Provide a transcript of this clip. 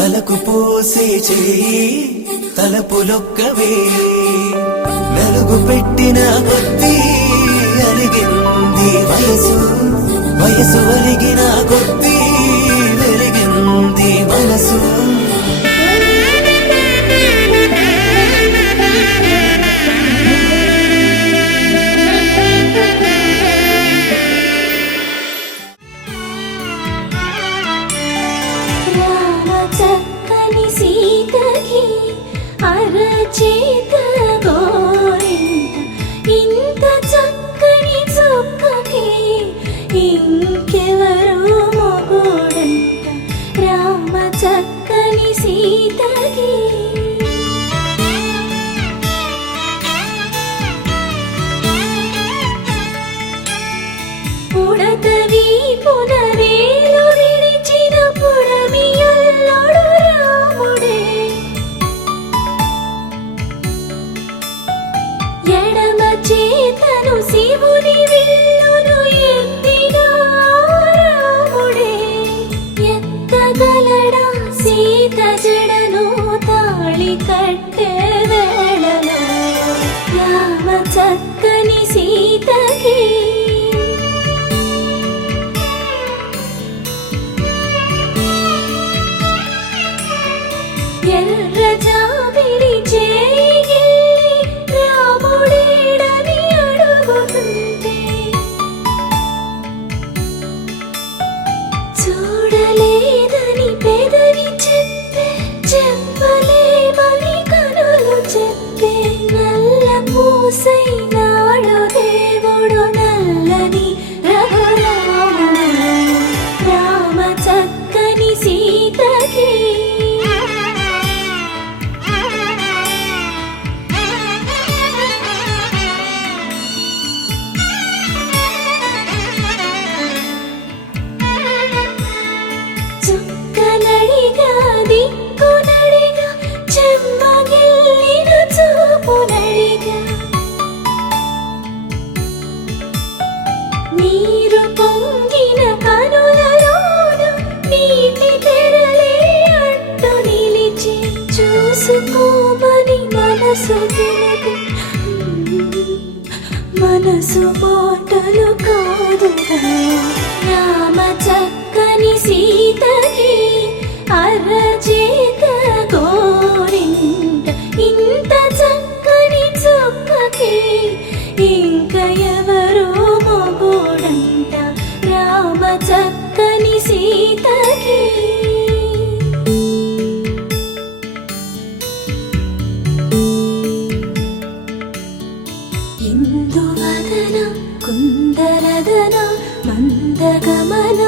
తలకు పోసే చేయి తలపులొక్కవే నలుగు పెట్టిన కొద్దీ అలిగింది వయసు వయసు ఒలిగిన కొద్దీ వెలిగింది మనసు చక్కని సీతకి అరచేత గోరింట ఇంత చక్కని చుక్కకి ఇంకెవరు మొగుడంట రామ చక్కని సీతకి పుడతవి పునవేలు విడిచిన పుడమియల్లోడు రాముడే ఎడమ చేతను శివుని విల్లును ఎత్తిన రాముడే ఎత్తగలడా సీత జడను తాళి కట్టే వేళలో రామ చక్కని సీతకి ఎర్ర జాబిలి చేయి రాముడేడని అడుగుతుంటే చూడలేదని పెదవి చెప్పే చెప్పలేమని కనులు చెప్పే నల్ల పూసైనాడు దేవుడు నల్లని రఘురాముడు రామ చక్కని సీతకి చుక్కనడిగా దిక్కునడిగా చెమ్మగిల్లిన చూపునడిగా నీరు పొంగిన కనులలోన నీటి తెరలే అడ్డు నిలిచి చూసుకోమని మనసు తెలిపి మనసు మాటలు కాదుగా రామ చక్కని సీతకి అరచేత గోరింట ఇంత చక్కని చుక్కకి ఇంక ఎవరు మొగుడంట రామ చక్కని సీతకి ఇందువదన కుందరదన మందగమన